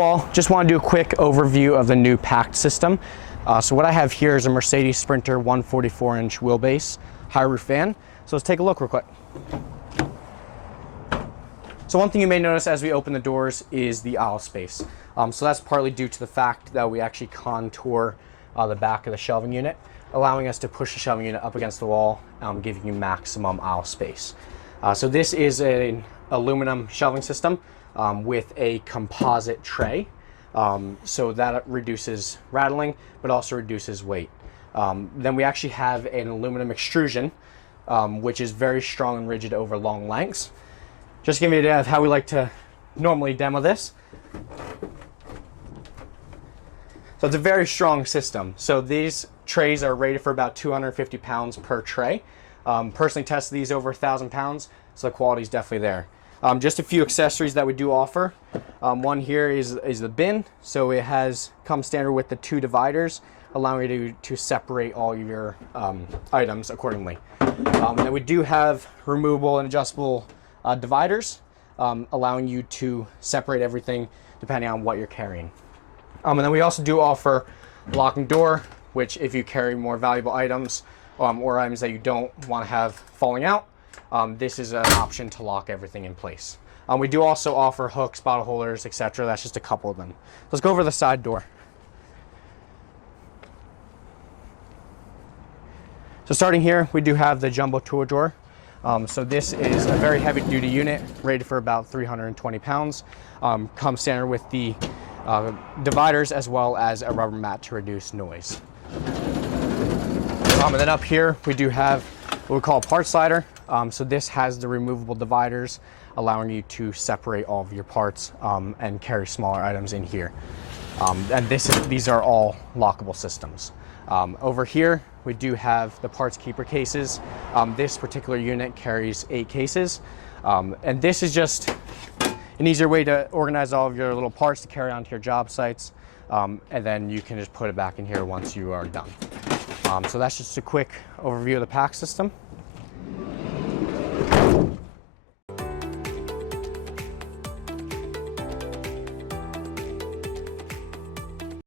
Hello all, just want to do a quick overview of the new packed system. So what I have here is a Mercedes Sprinter 144-inch wheelbase high roof van. So let's take a look real quick. So one thing you may notice as we open the doors is the aisle space. So that's partly due to the fact that we actually contour the back of the shelving unit, allowing us to push the shelving unit up against the wall, giving you maximum aisle space. So this is an aluminum shelving system with a composite tray. So that reduces rattling, but also reduces weight. Then we actually have an aluminum extrusion, which is very strong and rigid over long lengths. Just to give you an idea of how we like to normally demo this. So it's a very strong system. So these trays are rated for about 250 pounds per tray. Personally tested these over 1,000 pounds, so the quality is definitely there. Just a few accessories that we do offer. One here is the bin. So it comes standard with the 2 dividers, allowing you to separate all your items accordingly. And we do have removable and adjustable dividers, allowing you to separate everything depending on what you're carrying. And then we also do offer locking door, which if you carry more valuable items or items that you don't want to have falling out, this is an option to lock everything in place. We do also offer hooks, bottle holders, etc. That's just a couple of them. Let's go over the side door. So starting here, we do have the jumbo tool drawer. So this is a very heavy duty unit, rated for about 320 pounds. Comes standard with the dividers as well as a rubber mat to reduce noise. And then up here, we do have what we call a part slider. So this has the removable dividers, allowing you to separate all of your parts and carry smaller items in here. And these are all lockable systems. Over here, we do have the parts keeper cases. This particular unit carries 8 cases. And this is just an easier way to organize all of your little parts to carry onto your job sites. And then you can just put it back in here once you are done. So that's just a quick overview of the pack system.